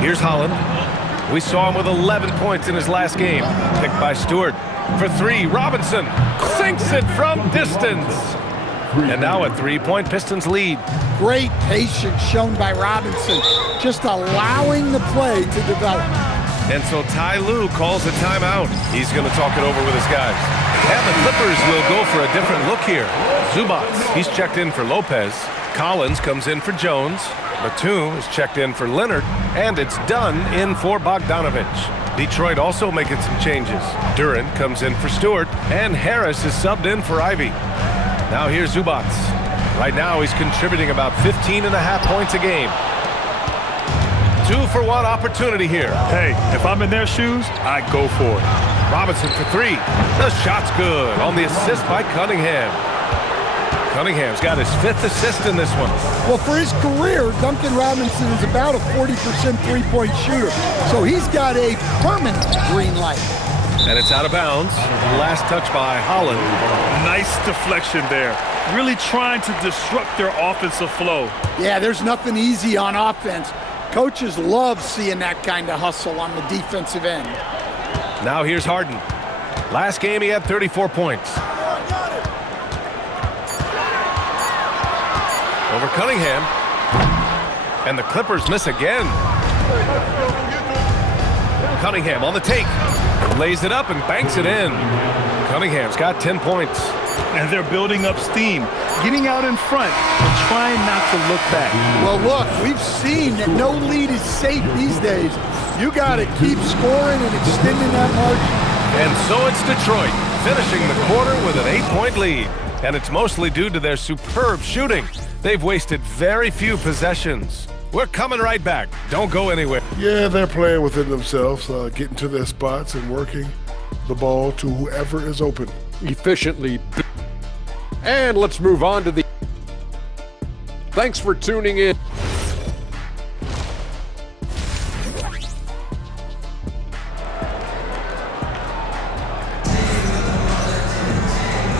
Here's Holland. We saw him with 11 points in his last game. Picked by Stewart. For three, Robinson sinks it from distance. And now a three-point Pistons lead. Great patience shown by Robinson, just allowing the play to develop. And so Ty Lue calls a timeout. He's going to talk it over with his guys. And the Clippers will go for a different look here. Zubac, he's checked in for Lopez. Collins comes in for Jones. Batum is checked in for Leonard. And it's Dunn in for Bogdanovich. Detroit also making some changes. Duren comes in for Stewart. And Harris is subbed in for Ivy. Now here's Zubac. Right now he's contributing about 15.5 points a game. 2-for-1 opportunity here. Hey, if I'm in their shoes, I go for it. Robinson for three. The shot's good on the assist by Cunningham. Cunningham's got his 5th assist in this one. Well, for his career, Duncan Robinson is about a 40% three-point shooter, so he's got a permanent green light. And it's out of bounds. Last touch by Holland. Nice deflection there. Really trying to disrupt their offensive flow. Yeah, there's nothing easy on offense. Coaches love seeing that kind of hustle on the defensive end. Now here's Harden. Last game he had 34 points. Over Cunningham. And the Clippers miss again. Cunningham on the take. Lays it up and banks it in. Cunningham's got 10 points. And they're building up steam, getting out in front and trying not to look back. Well, look, we've seen that no lead is safe these days. You got to keep scoring and extending that margin. And so it's Detroit, finishing the quarter with an 8-point lead. And it's mostly due to their superb shooting. They've wasted very few possessions. We're coming right back. Don't go anywhere. Yeah, they're playing within themselves, getting to their spots and working the ball to whoever is open. Efficiently. And let's move on to the... Thanks for tuning in.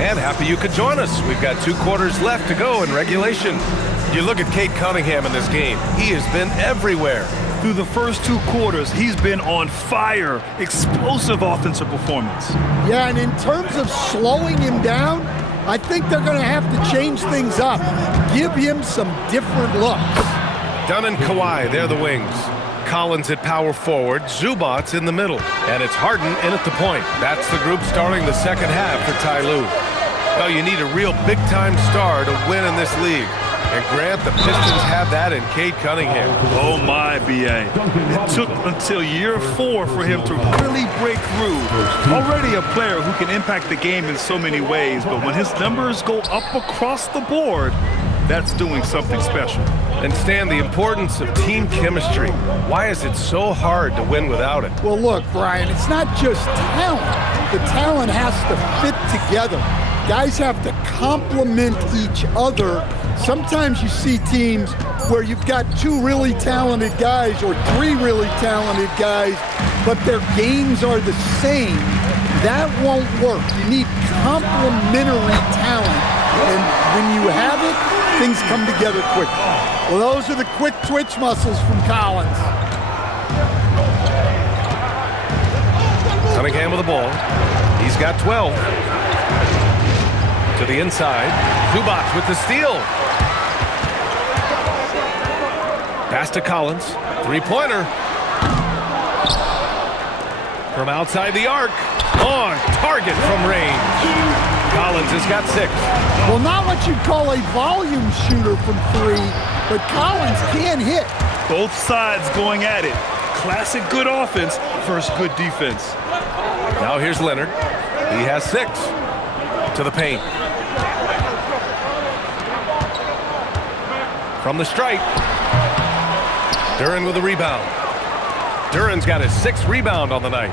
And happy you could join us. We've got 2 quarters left to go in regulation. You look at Cade Cunningham in this game. He has been everywhere. Through the first 2 quarters, he's been on fire. Explosive offensive performance. Yeah, and in terms of slowing him down, I think they're going to have to change things up. Give him some different looks. Dunn and Kawhi, they're the wings. Collins at power forward, Zubac in the middle. And it's Harden in at the point. That's the group starting the second half for Ty Lue. Well, you need a real big-time star to win in this league. And Grant, the Pistons have that in Cade Cunningham. Oh my, B.A. It took until year 4 for him to really break through. Already a player who can impact the game in so many ways, but when his numbers go up across the board, that's doing something special. And Stan, the importance of team chemistry. Why is it so hard to win without it? Well, look, Brian, it's not just talent. The talent has to fit together. Guys have to complement each other. Sometimes you see teams where you've got 2 really talented guys or 3 really talented guys, but their games are the same. That won't work. You need complementary talent. And when you have it, things come together quick. Well, those are the quick twitch muscles from Collins. Cunningham with the ball. He's got 12. To the inside. Zubac with the steal. Pass to Collins. 3-pointer. From outside the arc. On target from range. Collins has got 6. Well, not what you'd call a volume shooter from 3, but Collins can hit. Both sides going at it. Classic good offense versus good defense. Now here's Leonard. He has 6. To the paint. From the stripe. Duren with a rebound. Duren's got his 6th rebound on the night.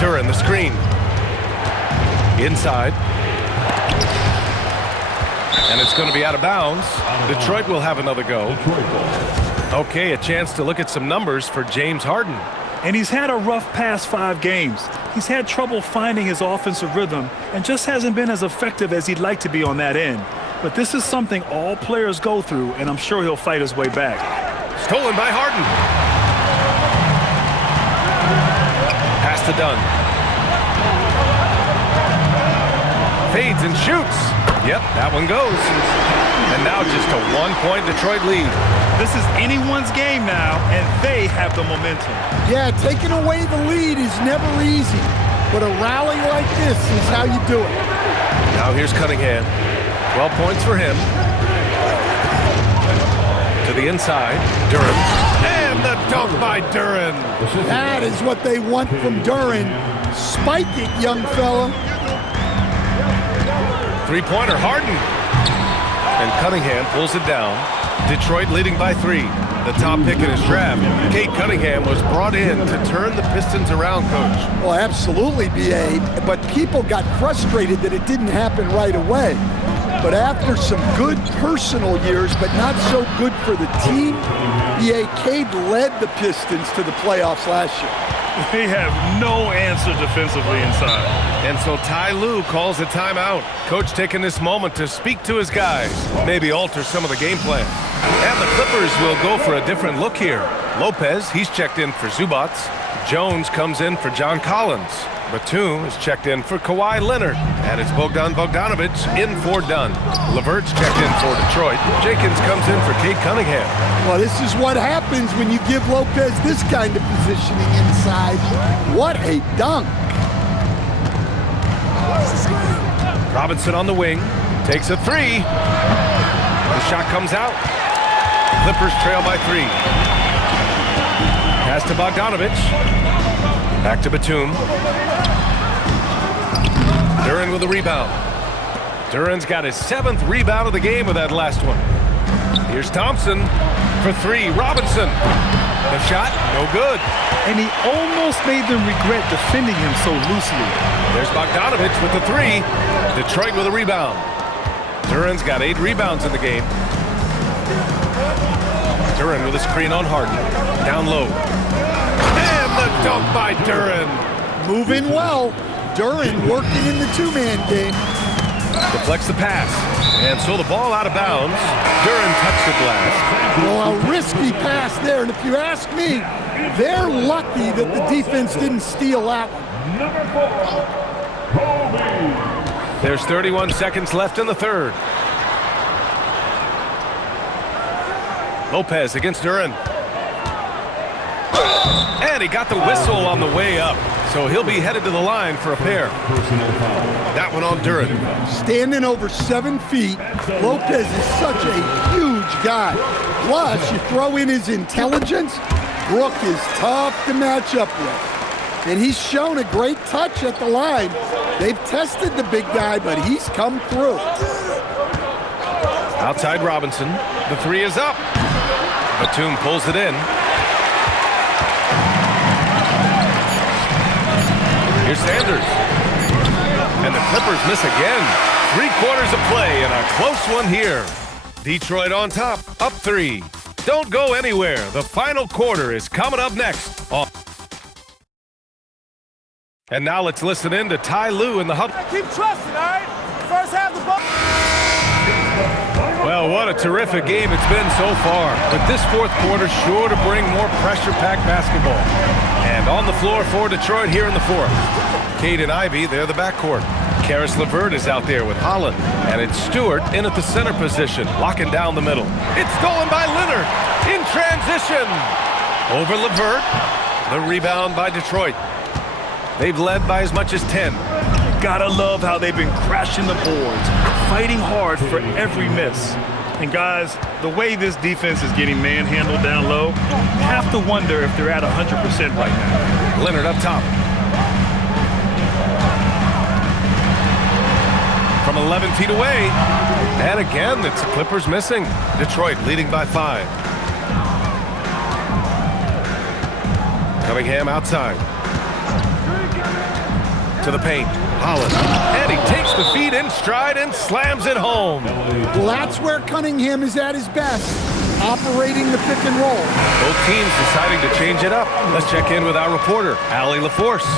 Duren, the screen. Inside. And it's going to be out of bounds. Detroit will have another go. Okay, a chance to look at some numbers for James Harden. And he's had a rough past 5 games. He's had trouble finding his offensive rhythm and just hasn't been as effective as he'd like to be on that end. But this is something all players go through, and I'm sure he'll fight his way back. Stolen by Harden. Pass to Dunn. Fades and shoots. Yep, that one goes. And now just a 1-point Detroit lead. This is anyone's game now, and they have the momentum. Yeah, taking away the lead is never easy, but a rally like this is how you do it. Now here's Cunningham. 12 points for him. To the inside, Duren. And the dunk by Duren. That is what they want from Duren. Spike it, young fella. Three-pointer, Harden. And Cunningham pulls it down. Detroit leading by 3. The top pick in his draft, Cade Cunningham, was brought in to turn the Pistons around, Coach. Well, absolutely, B.A., but people got frustrated that it didn't happen right away. But after some good personal years, but not so good for the team, B.A., Cade led the Pistons to the playoffs last year. They have no answer defensively inside. And so Ty Lue calls a timeout. Coach taking this moment to speak to his guys, maybe alter some of the game plan. And the Clippers will go for a different look here. Lopez, he's checked in for Zubac. Jones comes in for John Collins. Batum is checked in for Kawhi Leonard. And it's Bogdan Bogdanovic in for Dunn. LeVert's checked in for Detroit. Jenkins comes in for Cade Cunningham. Well, this is what happens when you give Lopez this kind of positioning inside. What a dunk. Robinson on the wing. Takes a 3. The shot comes out. Clippers trail by 3. Pass to Bogdanovic. Back to Batum. Duren with a rebound. Duren's got his 7th rebound of the game with that last one. Here's Thompson for 3. Robinson. The shot, no good. And he almost made them regret defending him so loosely. There's Bogdanovic with the 3. Detroit with a rebound. Duren's got 8 rebounds in the game. Duren with a screen on Harden. Down low. And the dunk by Duren. Moving well. Duren working in the two-man game. Deflects the pass. And so the ball out of bounds. Duren touched the glass. Well, a risky pass there. And if you ask me, they're lucky that the defense didn't steal that one. There's 31 seconds left in the third. Lopez against Duren. And he got the whistle on the way up. So he'll be headed to the line for a pair. That one on Duren. Standing over 7 feet, Lopez is such a huge guy. Plus, you throw in his intelligence, Brook is tough to match up with. And he's shown a great touch at the line. They've tested the big guy, but he's come through. Outside Robinson. The 3 is up. Batum pulls it in. Here's Sanders. And the Clippers miss again. 3 quarters of play and a close one here. Detroit on top, up 3. Don't go anywhere. The final quarter is coming up next. And now let's listen in to Ty Lue in the huddle. Keep trusting, all right? First half the ball. Well, what a terrific game it's been so far. But this fourth quarter sure to bring more pressure-packed basketball. And on the floor for Detroit here in the fourth. Cade and Ivy, they're the backcourt. Caris LeVert is out there with Holland. And it's Stewart in at the center position, locking down the middle. It's stolen by Leonard in transition. Over LeVert. The rebound by Detroit. They've led by as much as 10. Gotta love how they've been crashing the boards, fighting hard for every miss. And guys, the way this defense is getting manhandled down low, you have to wonder if they're at 100% right now. Leonard up top. From 11 feet away. And again, it's the Clippers missing. Detroit leading by 5. Cunningham outside. To the paint. Holland. And he takes the feed in stride and slams it home. Well, that's where Cunningham is at his best, operating the pick and roll. Both teams deciding to change it up. Let's check in with our reporter, Allie LaForce.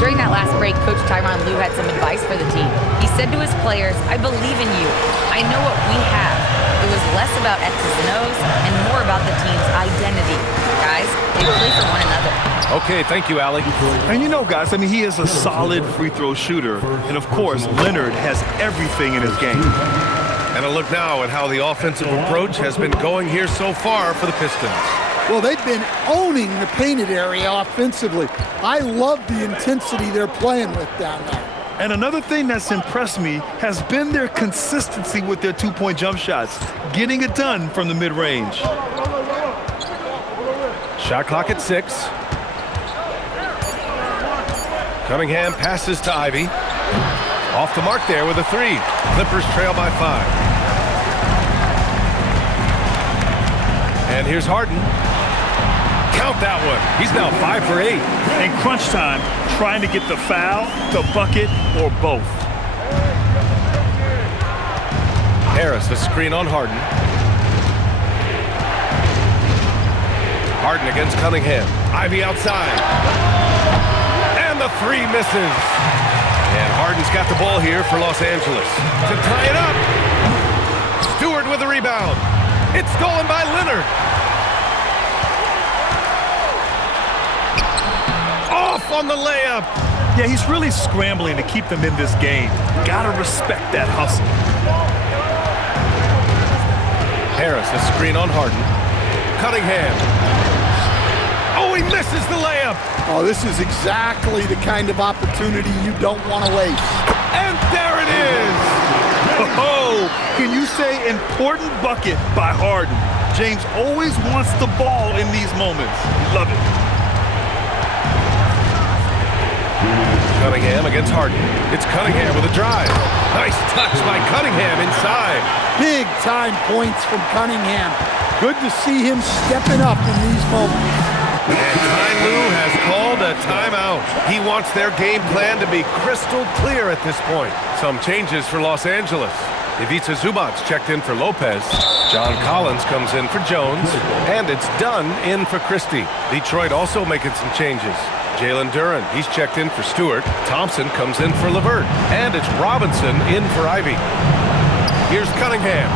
During that last break, Coach Tyronn Lue had some advice for the team. He said to his players, "I believe in you. I know what we have. It was less about X's and O's and more about the team's identity. Guys, they play for one another. Okay, thank you, Allie. And you know, guys, I mean, he is a solid free throw shooter. And, of course, Leonard has everything in his game. And a look now at how the offensive approach has been going here so far for the Pistons. Well, they've been owning the painted area offensively. I love the intensity they're playing with down there. And another thing that's impressed me has been their consistency with their two-point jump shots, getting it done from the mid-range. Shot clock at 6. Cunningham passes to Ivy. Off the mark there with a 3. Clippers trail by 5. And here's Harden. Count that one. He's now 5 for 8. In crunch time, trying to get the foul, the bucket, or both. Harris, a screen on Harden. Harden against Cunningham. Ivy outside. And the 3 misses. And Harden's got the ball here for Los Angeles to tie it up. Stewart with the rebound. It's stolen by Leonard. Off on the layup. Yeah, he's really scrambling to keep them in this game. Gotta respect that hustle. Harris, a screen on Harden. Cunningham. Oh, he misses the layup. Oh, this is exactly the kind of opportunity you don't want to waste. And there it is. Oh, can you say important bucket by Harden? James always wants the ball in these moments. Love it. Cunningham against Harden. It's Cunningham with a drive. Nice touch by Cunningham inside. Big time points from Cunningham. Good to see him stepping up in these moments. And Ty Lue has called a timeout. He wants their game plan to be crystal clear at this point. Some changes for Los Angeles. Ivica Zubac checked in for Lopez. John Collins comes in for Jones. And it's Dunn in for Christie. Detroit also making some changes. Jalen Duren, he's checked in for Stewart. Thompson comes in for LeVert. And it's Robinson in for Ivy. Here's Cunningham.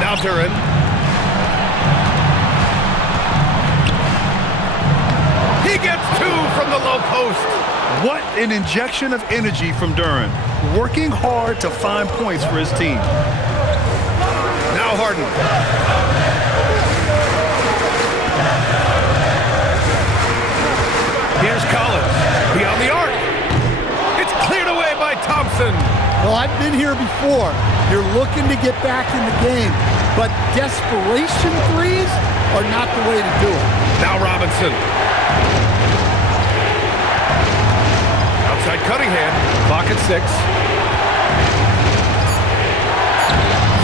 Now Duren. He gets 2 from the low post. What an injection of energy from Duren. Working hard to find points for his team. Now Harden. Here's Collins. Beyond the arc. It's cleared away by Thompson. Well, I've been here before. You're looking to get back in the game, but desperation threes are not the way to do it. Now Robinson. Outside Cunningham. Clock at 6.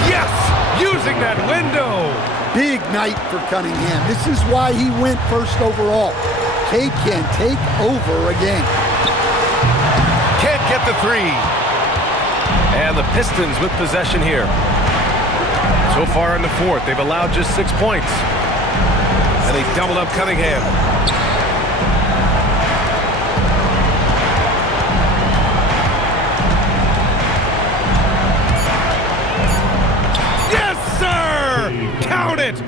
Yes! Using that window. Big night for Cunningham. This is why he went first overall. Cade can take over again. Can't get the 3. And the Pistons with possession here. So far in the 4th, they've allowed just 6 points. And they doubled up Cunningham. Yes, sir! Count it!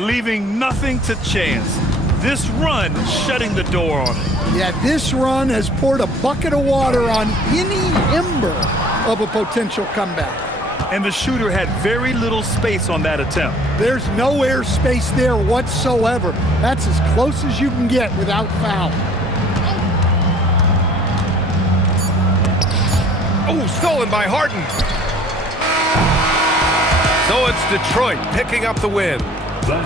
Leaving nothing to chance. This run shutting the door on it. Yeah, this run has poured a bucket of water on any ember of a potential comeback. And the shooter had very little space on that attempt. There's no air space there whatsoever. That's as close as you can get without foul. Oh, stolen by Harden. So it's Detroit picking up the win.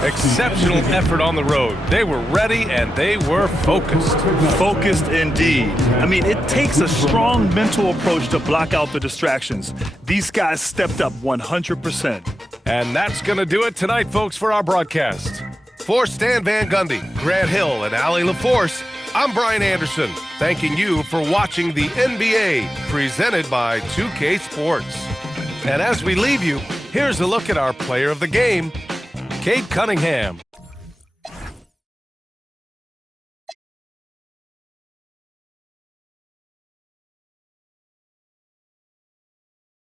Exceptional effort on the road. They were ready and they were focused. Focused indeed. I mean, it takes a strong mental approach to block out the distractions. These guys stepped up 100%. And that's going to do it tonight, folks, for our broadcast. For Stan Van Gundy, Grant Hill, and Allie LaForce, I'm Brian Anderson, thanking you for watching the NBA, presented by 2K Sports. And as we leave you, here's a look at our player of the game, Cade Cunningham.